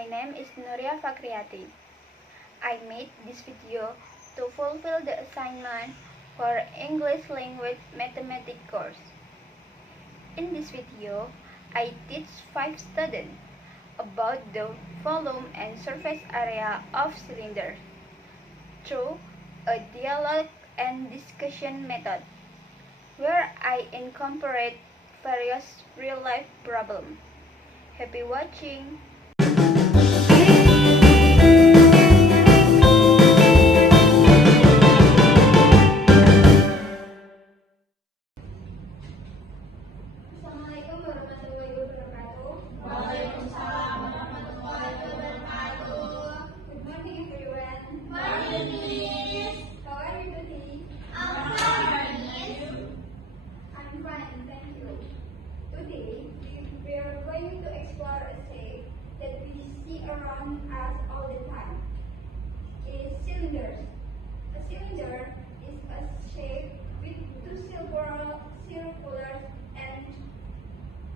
My name is Nuria Fakriati. I made this video to fulfill the assignment for English Language Mathematics course. In this video, I teach 5 students about the volume and surface area of cylinders through a dialogue and discussion method, where I incorporate various real-life problems. Happy watching! Assalamualaikum warahmatullahi wabarakatuh. Waalaikumsalam warahmatullahi wabarakatuh. Good morning everyone. Morning, Miss. How are you today? I'm fine, Miss. I'm fine, thank you. Today we are going to explore a shape that we see around us all the time. It is cylinders. A cylinder is a shape with two circular ends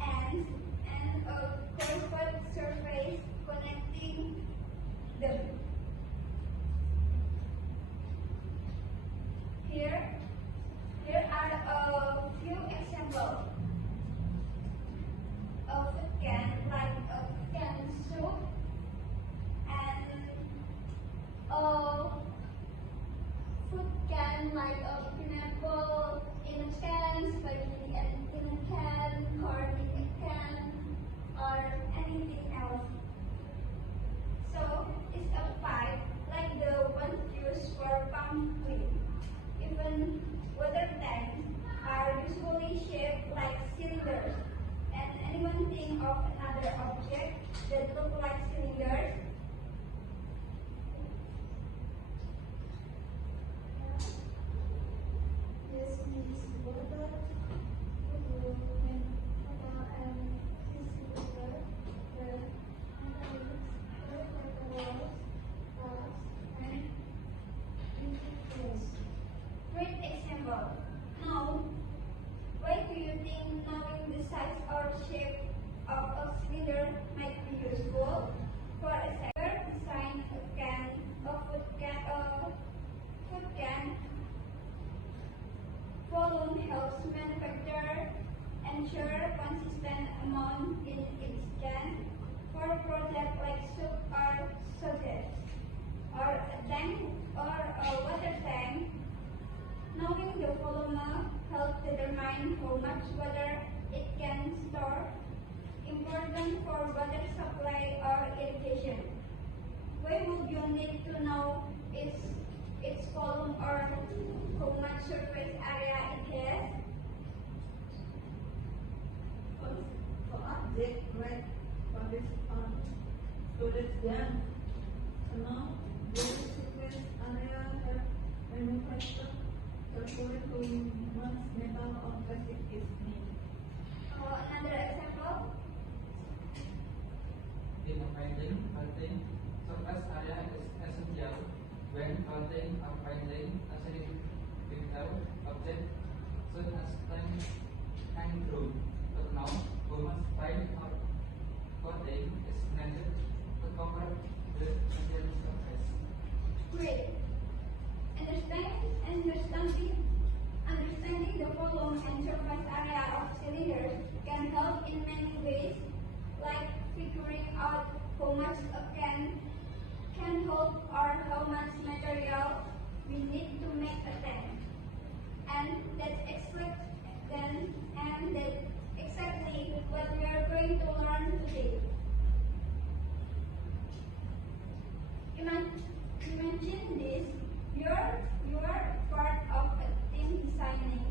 and a curved surface connecting them. Here are a few examples. A food can, like a canned soup, and a food can, like a pineapple in a can, spaghetti in a can, corn in a can, or anything else. So, it's a pipe like the one used for pumping. Even water tanks are usually shaped like cylinders. And anyone think of another object that look like cylinders? This means water, Great example. Now, why do you think knowing the size or shape of a cylinder might be useful? For example, design a food can. Volume helps manufacturer ensure consistent amount in each can. For a project like soup or sausage, or a tank or a water tank, knowing the volume helps determine how much water it can store, important for water supply or irrigation. Why would you need to know its volume or how much surface area it has? For object like bodies on storage dam, to know the surface area that manufacture according to much metal or plastic is made. Another example. In a painting, surface area is essential when painting or painting a cylindrical object such as tank and drum. But now, how much paint or coating is needed to cover the material surface. Great. Understanding the volume and surface area of cylinders can help in many ways, like figuring out how much a can hold or how much material we need to make a tank. And that's exactly what we are going to learn today. Imagine this. You are part of a team designing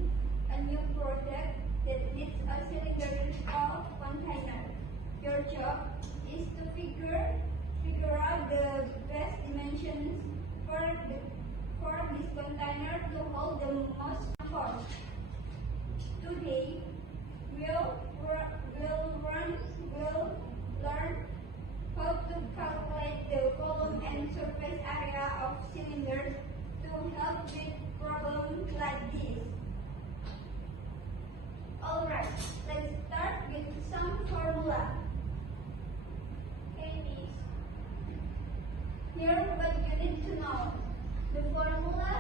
a new project that needs a cylindrical container. Your job is to figure out the best dimensions for this container to hold the most force. Today, we'll learn how to calculate the volume and surface area of cylinders to help with problems like this. Alright, let's start with some formula. Okay, Miss. Here, what you need to know: the formula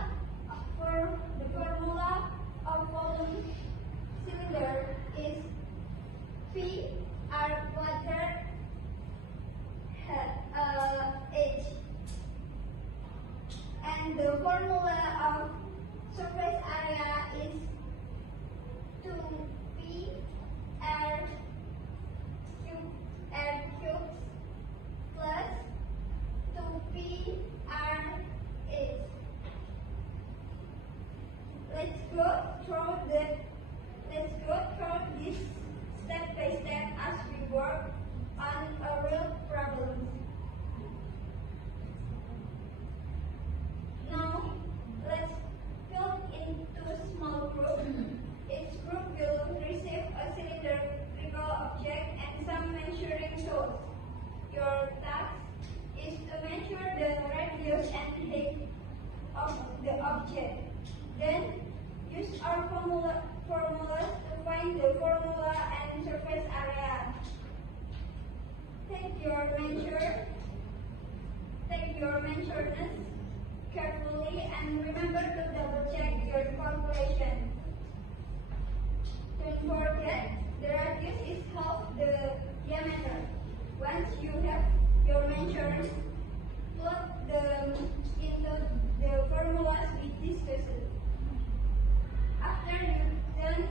of volume cylinder is P R water H, and the formula of surface area is 2P R cubes plus 2P R H. Let's go through this step by step as we work on a real problem. Now, let's fill into small groups. Each group will receive a cylindrical object and some measuring tools. Your task is to measure the radius and height of the object. Then, use our formulas to find the formula and surface area. Take your measurements carefully and remember to double check your calculation. Don't forget, the radius is half the diameter. Once you have your measurements, plug them into the formulas we discussed. After you've done,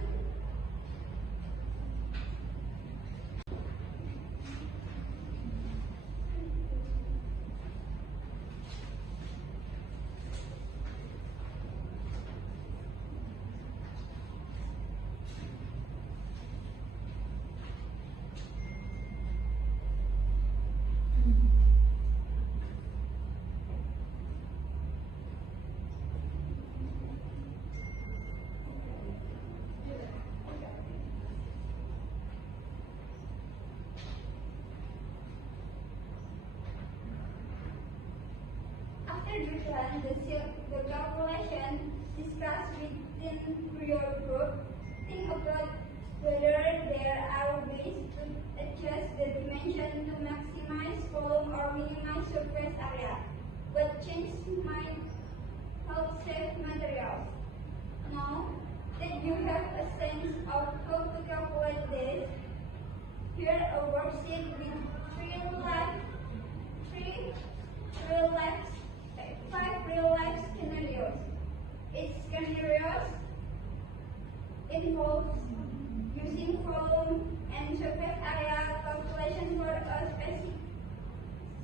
the calculation discussed within your group, think about whether there are ways to adjust the dimension to maximize volume or minimize surface area. What change might help save materials? Now that you have a sense of how to calculate this, here a worksheet with five real-life scenarios. Each scenario involves using volume and surface area calculation for a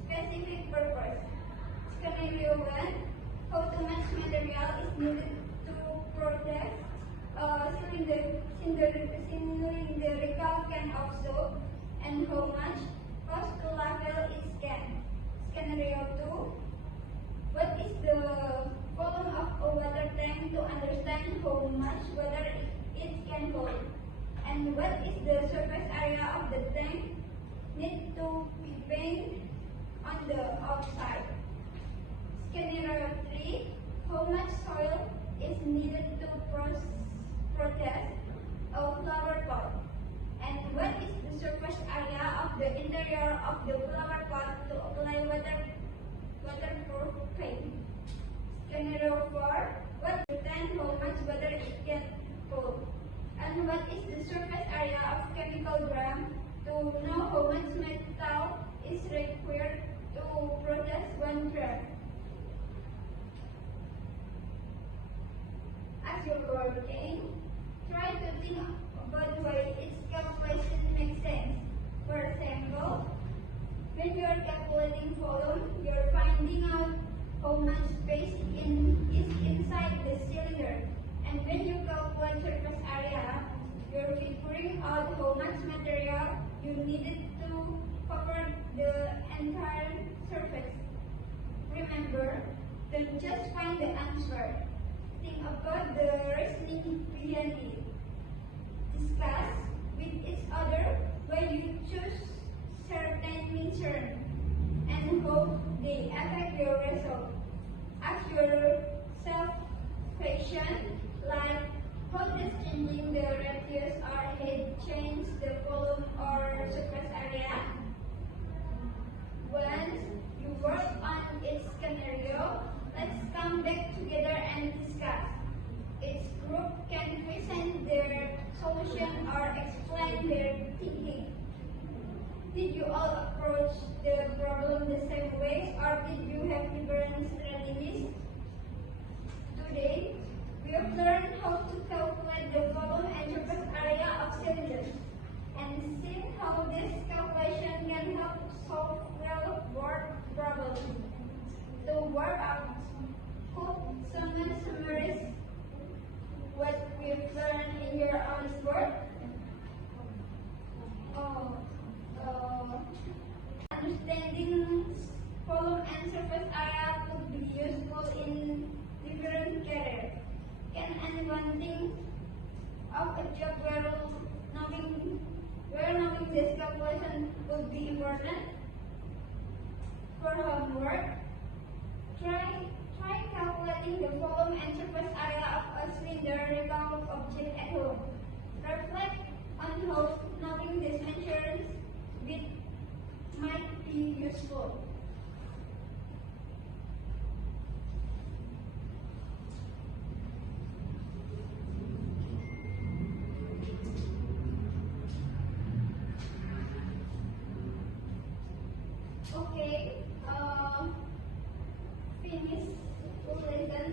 specific purpose. Scenario 1: how much material is needed to protect a cylindrical can of soap, and how much cost to label each can. Scenario 2: what is the volume of a water tank to understand how much water it can hold? And what is the surface area of the tank need to be painted on the outside? Scenario 3: how much soil is needed to protect a flower pot? And what is the surface area of the interior of the flower pot to apply waterproof paint? Scenario 4: what determines how much water it can hold? And what is the surface area of chemical drum to know how much metal is required to produce 1 gram? As you're working, try to think about why its calculation makes sense. For example, when you are calculating volume, you are finding out how much space is inside the cylinder. And when you calculate surface area, you are figuring out how much material you needed to cover the entire surface. Remember, don't just find the answer. Think about the reasoning behind it. Discuss with each other why you choose certain measurements and how they affect your result. Ask yourself questions like, how does changing the radius or height change the volume or surface area? Once you work on its or did you have different strategies? Today, we have learned how to calculate the volume and surface area of cylinders and seen how this calculation can help solve real-world problems. To work out, could someone summarize what we've learned in your own sport? Understanding volume and surface area could be useful in different careers. Can anyone think of a job where knowing this calculation would be important? For homework, try calculating the volume and surface area of a cylindrical object at home. Reflect on how knowing this measurements bit might be useful. Okay, finish full lesson.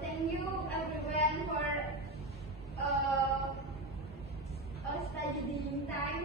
Thank you everyone for studying time.